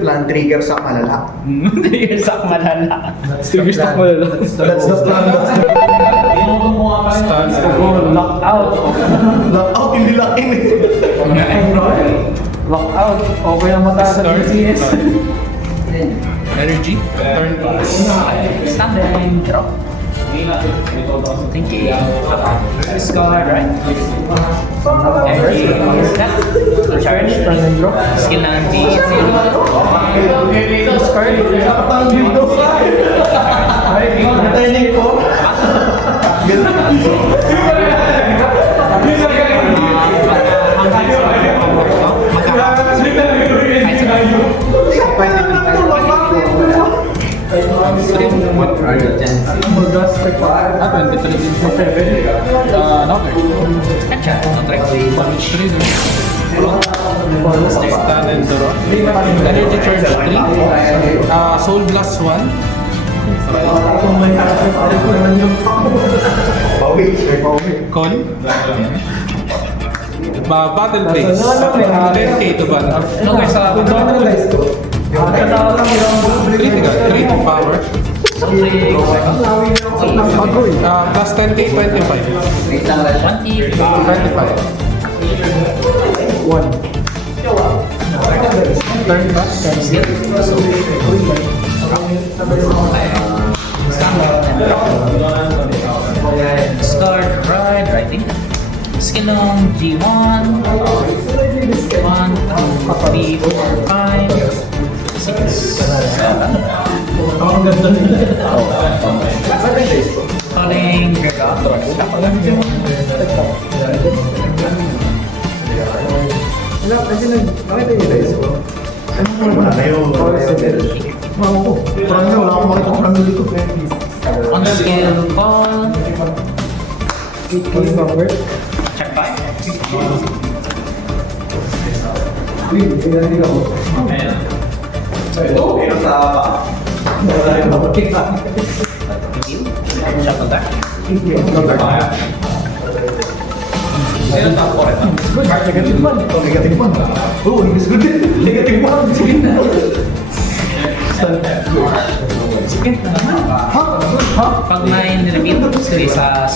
Plan trigger sa malala. Trigger sa malala. Trigger sa malala. That's the plan. Stance. Lockout. Lockout, hindi lock in eh. Lockout. Okay ang mataas sa DCS. Energy. Turn pass. Standing. Drop. Thinking. Discard, right? Energy. Step. Charge. Skill ng B. Discard. Turning po. What are your chances? 23. Another. Gotcha. Damage trader. Stand and draw. Energy charge 3. Soul blast 1. Call. Battle phase. 10k to ban. No guys, Critical power. Plus 10k 25. 25. Turn pass. Start right, writing. Skill ng G1. 1, 2, 3, 4, 5, 6, 7. Calling Kasi nakita niyo guys. Ano mo naman na yun? Parang wala akong makita ko parang dito. on skill call. Check 5. Shuffle back. Negative one. Oh, negative one. Oh, it's good. Negative one. Sige na. Sige na naman. Pag may nireveal, sige sa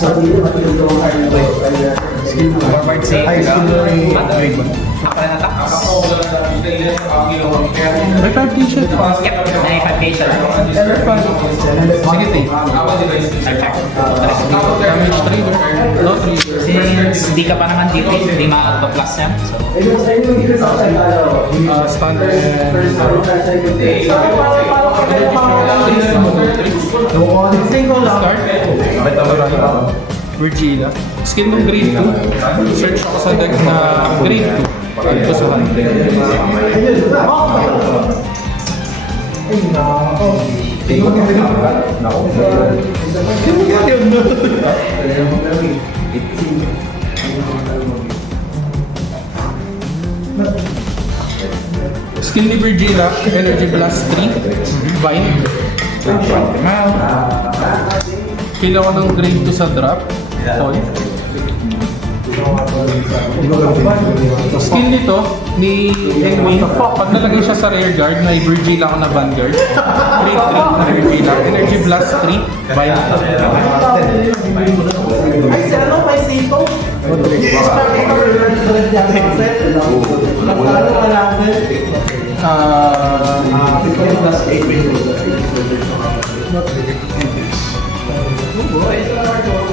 forward save. High skill na rin. Nakalan attack. May 5k shot. Yep, may 5k shot. Sige, take. Damage trader. No trigger. Since di ka pa naman dito, hindi ma-auto-plus yan. So, Standard. Start. Virgilia. Skill ng grade 2. Search ako sa deck na grade 2. Ito sa hunting. Skill ni Virgilia, Energy Blast 3, Bind. Kill ako ng grade 2 sa drop. Call. Skill nito ni Engwin, pag nalagay siya sa rear guard, may Virgilia ako na vanguard. Grade 3 na Virgilia, Energy Blast 3, Bind. Ay, si ano? May sito?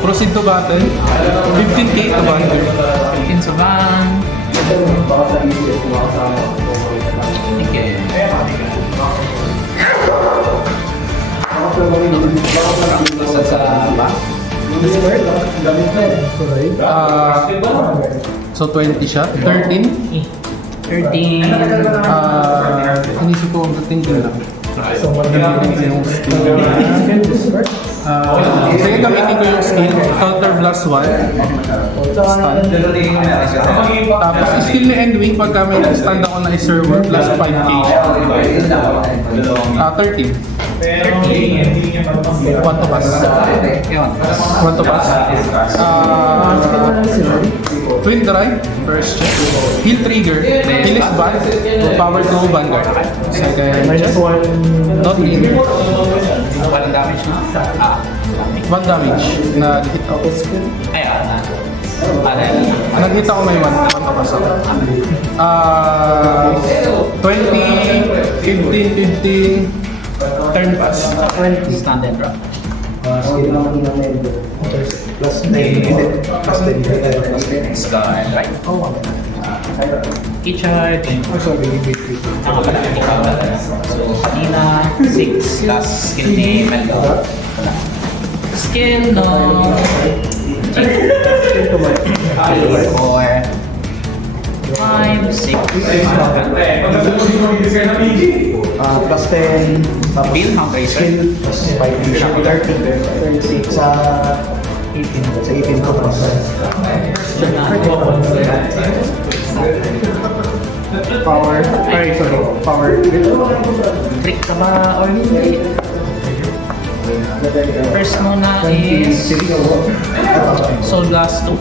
Proceed to battle. 15k to vanguard. 15 sa van. Okay. Isa sa van. So 20 siya. 13. 13. Inisip ko ang thinking lang. Sige, gamitin ko yung skill. Counter Blast 1. Stun. Tapos skill ni Endwing, pagka may stand ako na i-server, plus 5k. 13. 1 to pass. Yun. 1 to pass. Twin drive, first check. Heal trigger, Phyllis Band, power 2 Vanguard. Second check. Not trigger. Walang damage na? Dami. 1 damage na hit ako. Ay, Nag-hit ako may 1 kapasok. 20, 15, 50, turn pass. Stand and drop. Plus 10. Plus 10. Scar, right? I-charge. Sorry, wait. Tama pala, ikaw pala. So, kanina, 6 plus skill ni Meldo. Skill no... 4, 5, 6, Plus 10. Bill, hungry, sir. Skill. Plus 5. 36. Sa 18. Sa 18 ko. Plus Power. Sorry. Power. Trick ka ba or hindi? First muna is Soul Blast 2.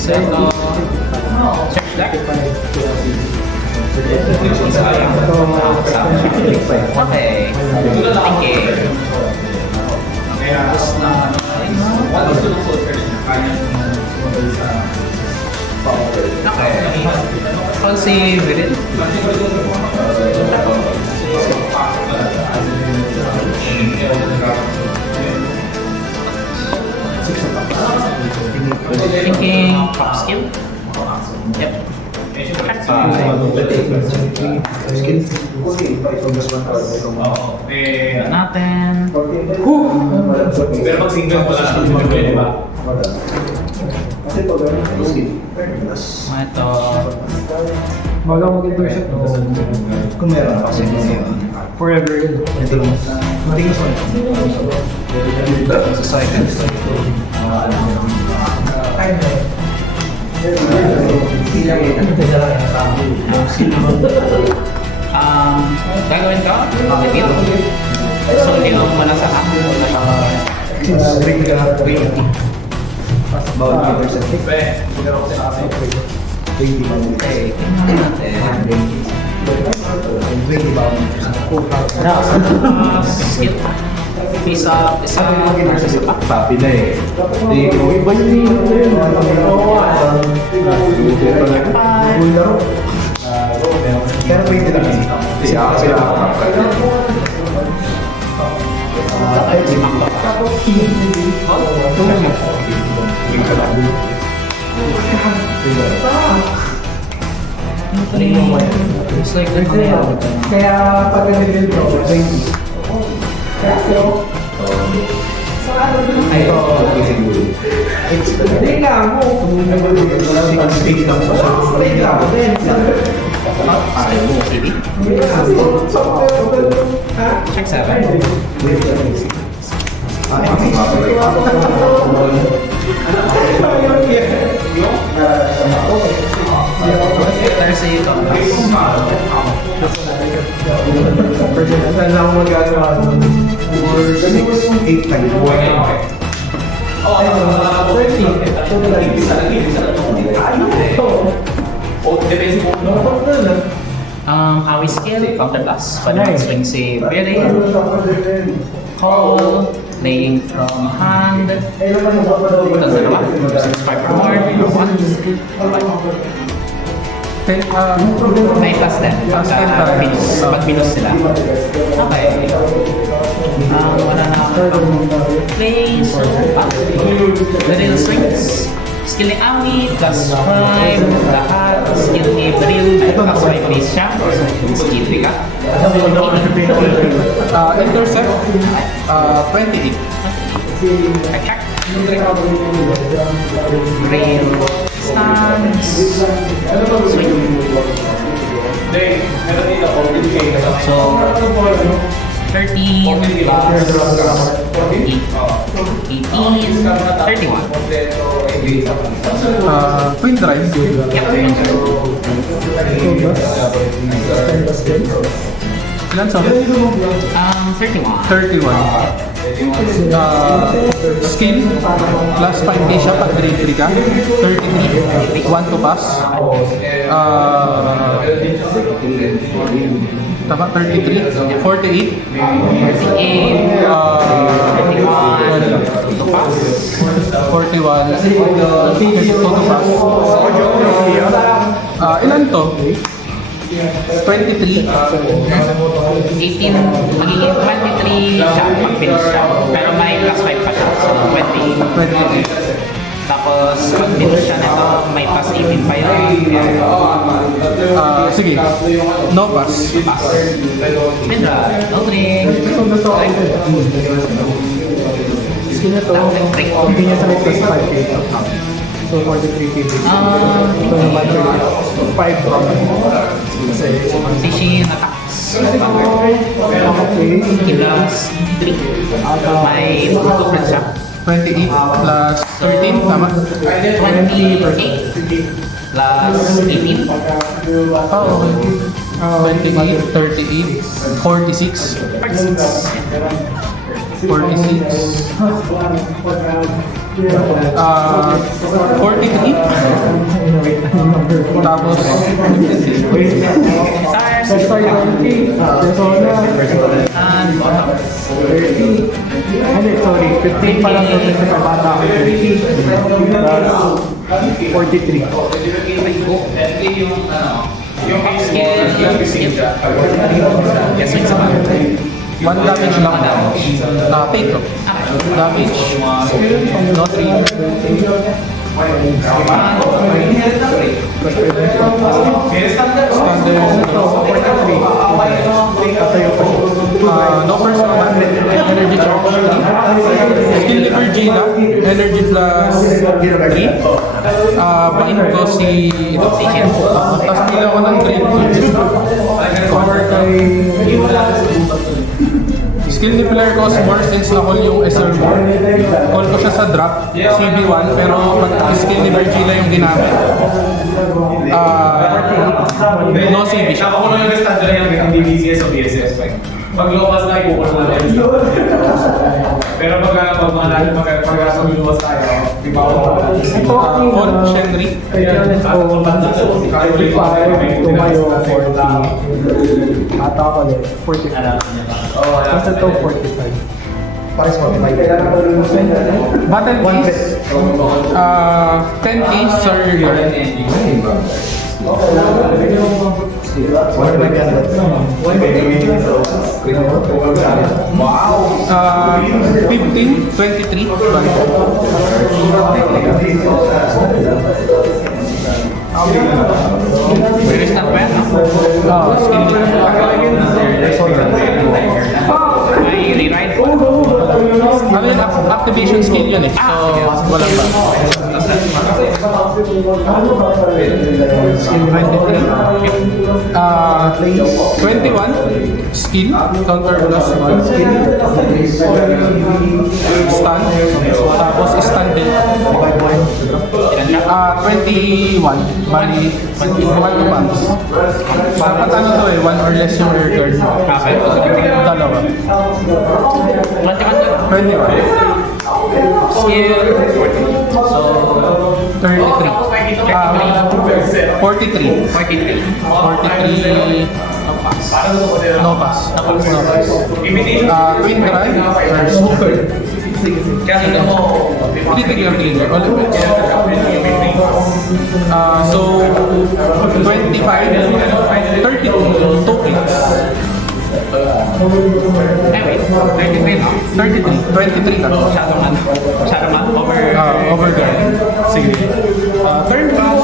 Second, Search Deck. Okay. Thinking. Okay. I'll save it. Thinking top skill. Yep. Natin. Pero pag single pala, di ba? Ito. Baga mag-version to. Kung meron kasi forever yun. Ito lang. Matingin sa cycle. Gagawin ko? Repeat. So, nilong mo na sa Ring ka na 20. Bawal 20%. 20 ba? Okay, tingnan natin. 20 ba? Skill. Isa versus isa. Sabi na eh. Iba yun. Pero 20 lang yun. Sila ako. It's like the Kaya pag nag-build ko, 20. Ay, Hindi lang mo. Kung nag-build lang sa CD. Check 7. There's a Saan lang magagawa nun? 4, 6, 8 times. Awi skill, counter blast, pwede swing si Berry, call, playing from hand, ito dalawa, 5 per more, 1, may plus 10, Plus 10 pa. pag minus sila. Okay. Wala na akong play, so, Beril swings. Skill ni Ami, plus 5, lahat. Skill ni Beril, plus 5 base siya. Skill ni ka. Intercept, 28. Attack. Beril, stance. Swing. So, 13 plus 18, 31. Twin drive. Yep. Ilan sorry? 31. 31. Skill, plus 5k siya pag grade 3 ka. 33, 1 to pass. Tama, 33, 48. 31 to pass. 41, 52 to pass. Ilan to? 23. 18, magiging 23 siya pag finish siya. Pero may plus 5 pa siya. So, 20. 23. Tapos, pag finish siya nito, may plus 18 pa yun. Sige. No pass. Pass. Mindra, no drink. Skin na to, hindi niya sa plus 5k. So 43k. Ito naman 5 kasi Station attacks. okay. Plus 3. May difference siya. 28 plus 13, tama? 28 plus 18. Oo, okay. 28, 38, 46, 46, 43, tapos Stars. Sorry, 20. Persona. And bottom. 30. Ano, sorry, 15 pa lang doon sa bata ako. 30. Plus 43. Skill. Yes, wait sa mga. 1 damage lang. Take to. Damage. No 3. Standard. No personal ban. Energy charge. Skill lever G lang. Energy plus 3. Bind ko si ito. Tapos pila ko ng grade. Cover kay... Skill ni player ko more since na-call yung SR1. Call ko siya sa drop, CB1, pero pag skill ni Virgila yung ginamit. No CB siya. Ako lang yung standard yung DBCS o BSS. Pag lumas na, ibukulo na yun. Pero pag lumas tayo, di ba ako? Call, Shenry. Kaya ko 45, tumayo 40. Ata ko ulit, 45. Basta to 45. Pares 45. Battle keys. 10 keys, sir. 15, 23, Very snap ba yan, no? skill May rewrite. ano yun, activation skill yun eh. So, wala pa. Skill 23. 21, skill, counter plus 1. Stun, tapos stun din. 21, bali 1 to bounce. Dapat ano to eh, 1 or less yung air guard. Okay. Dalawa. 21. Skill. So, 33. 43. 43. 43. No pass. No pass. Twin drive. Critical cleaner. All of it. So, 25. 32. 2 clicks. Eh, wait. 33 na. 33. 23 ka. Masyado man. Overguard. Sige. Turn pass.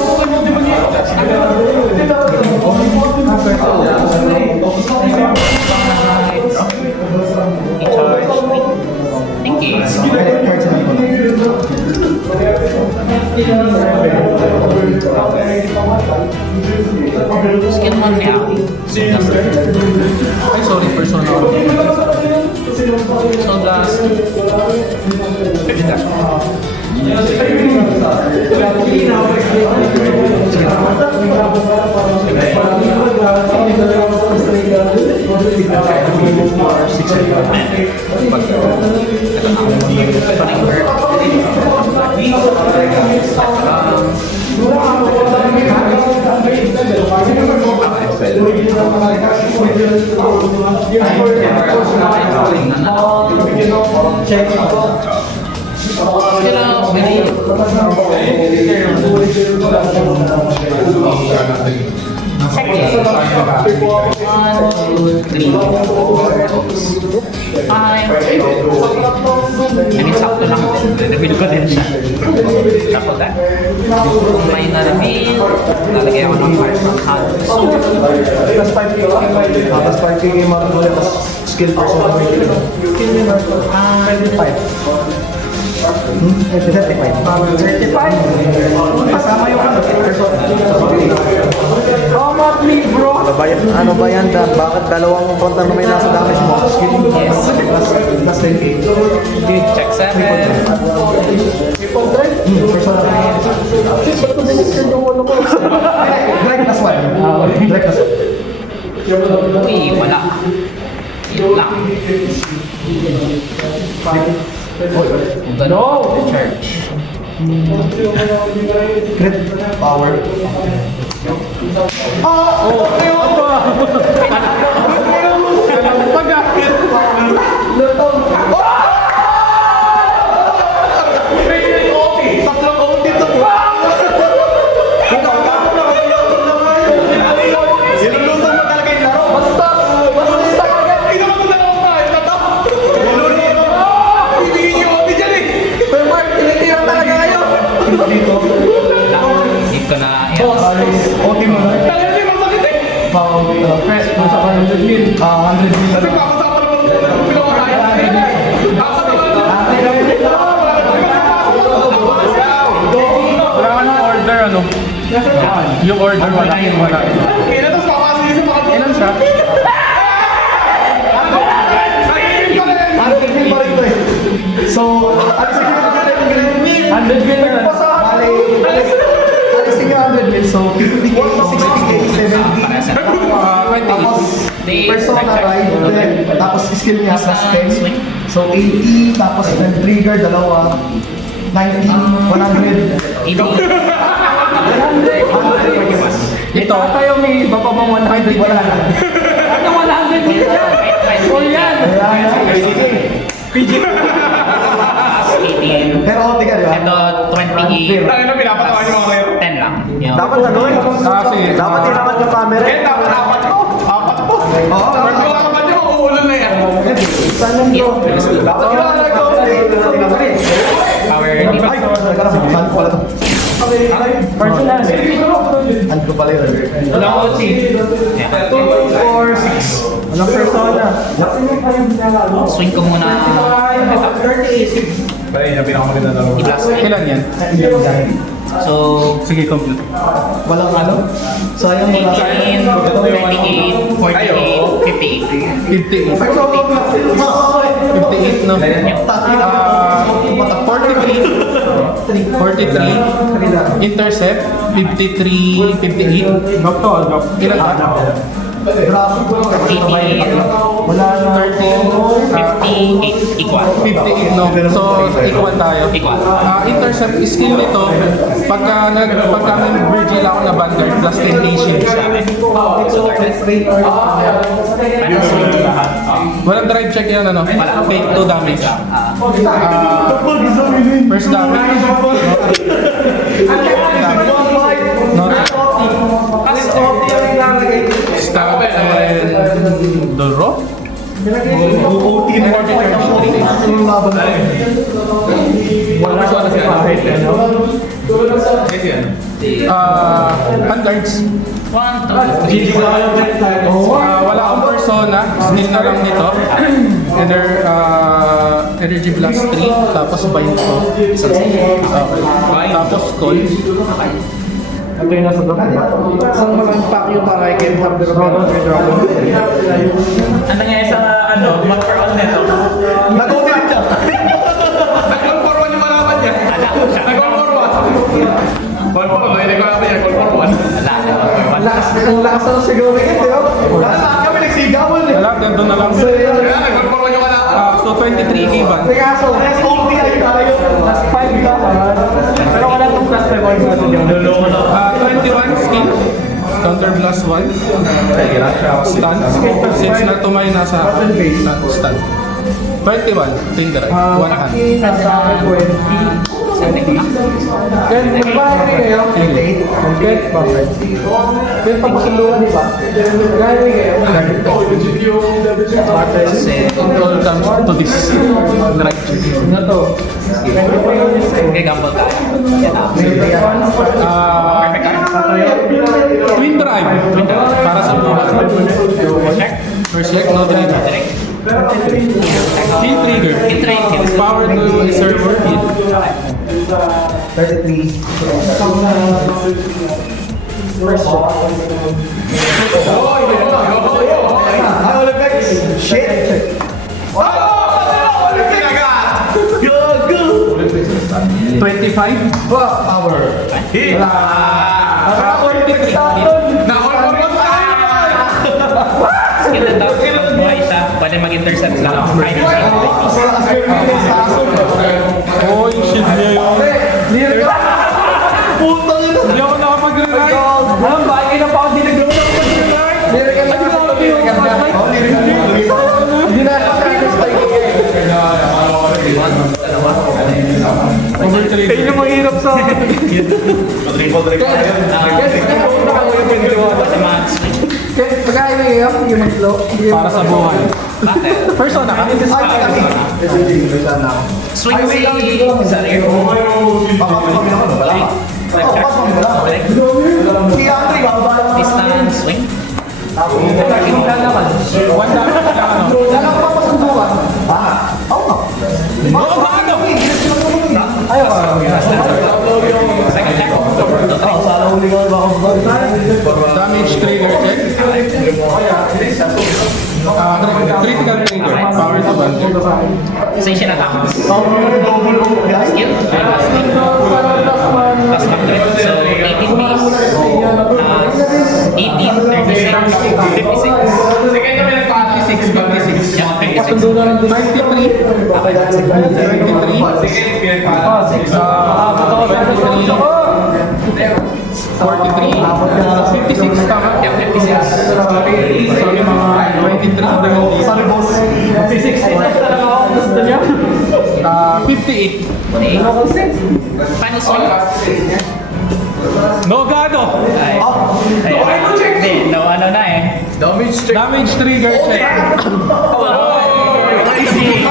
Thank you. Skill man niya. Ay, sorry. Personal. So, last. Sakto lang. Reveal ko din siya. Tapos that. May na-reveal. Lalagay ako ng part ng hand. Plus 5K game out ulit. Tapos skill person. Skill nyo 25. 35. Kasama yung Oh, monthly, bro! Ano ba yan, Dan? Bakit dalawang kontra na may nasa damage mo? Skill Yes. plus 10K. Dude, check 7. Personal. Drag plus 1. Drag plus 1. Uy, wala. Yun lang. No! Church. Crit power. Hindi ko na Okay mo na. Press, nasa 100 mil. 100 mil. Wala ka ng order, ano? Yung order, wala. Ilan siya? 100 mil pa rin to eh. So, alisin nyo 100 mil na. Alisin nyo 100 mil. So, 50K, 60K, 70. Tapos, persona ride. Tapos, skill niya plus 10. So, 80. Tapos, trigger, dalawa. 90, 100. Ito. Tayo may baba bang 100? Wala na. Ano 100 mil yan? Full yan! PG. Pero okay ka, di ba? Ito, 28. Tayo na pinapatawa niyo mga kayo. 10 lang. Yun. Dapat ano eh? Kasi, Dapat tinakat yung camera. Eh, dapat apat po. Apat po. Oo. Dapat yung apat yung uulan na yan. Saan lang to? Dapat tinakat yung Power Ay, saan ko pala to? Personal. Saan ko pala yun? Walang OC. 2, 4, 6. Walang persona. Swing ko muna. Pero yun ang pinakamaganda na I-blast. ilan yan? So, Sige, compute. Walang ano? Sayang wala. 18, 28, 48, 58. 58, no? 43, intercept, 53, 58. Drop to, drop. Ilan ka? 18, Wala na. 58, equal. 58, no? So, equal tayo. Equal. Intercept skill nito, pagka may Virgil ako na Vanguard, plus 10 shield siya. Walang drive check yan, ano? Okay, 2 damage. First damage. Not. Stab and Doro? Wala siya na siya. Yes, yan. Handguards. 1, 2, 3. Wala akong persona. Skill na lang nito. Energy Blast 3. Tapos bind ko. Okay. Tapos call. Ito yung nasa doon. Saan mag-unpack yung para I can have the dragon? Ano nga sa mag-for-all nito? Nag-open siya. Nag-call for one yung malaman niya. Nag-call for one. Call for one. Hindi ko alam yan. Call for one. Wala. Ang lakas ng siguro yun, di ba? Wala lahat kami nagsigaw. 23k ban. Kaso, OPI tayo. Plus 5 ka. Pero wala tong plus 5 points kasi yung 21 skill. Counter blast 1. Stun. Since na tumay nasa stun. 21. Tinder. One hand. Nasa 20. Then, magbahay kayo. 28. Okay, bakit? Then, pagkasunduan, di ba? Gano'n kayo? It all comes to this. Right. Ano to? Okay, gamble tayo. Twin drive. Para sa bukas. First check, no drive. Kill trigger. Kill trigger. Power to server hit. 33. All effects. Shit. Oh! 25. Power. Skill na daw, pag buhay siya, pwede mag-intercept lang ako. Holy shit niya yun. Putang ina. Hindi ako nakapag-revive. Alam ba, hindi na pa ako dinaglaw na hindi na Over 3. Kayo na mahirap sa akin. Pagkain mo yung human flow. Para sa buhay. Bakit? Persona ka? Swing si Zarir. Distance swing. One damage na ano. Second check. Damage trigger check. Critical trigger. Power to bundle. Sensation attack. Skill. Plus 100. So 18 base. 18, 36, 56. Sige, kami nag-56. Yeah, 56. 93. 43. 56 tama? Yeah, 56. Sorry mga 23. Sorry, boss. 58. Final swing. No gado. Hindi, no ano na eh. Damage trigger check. Easy.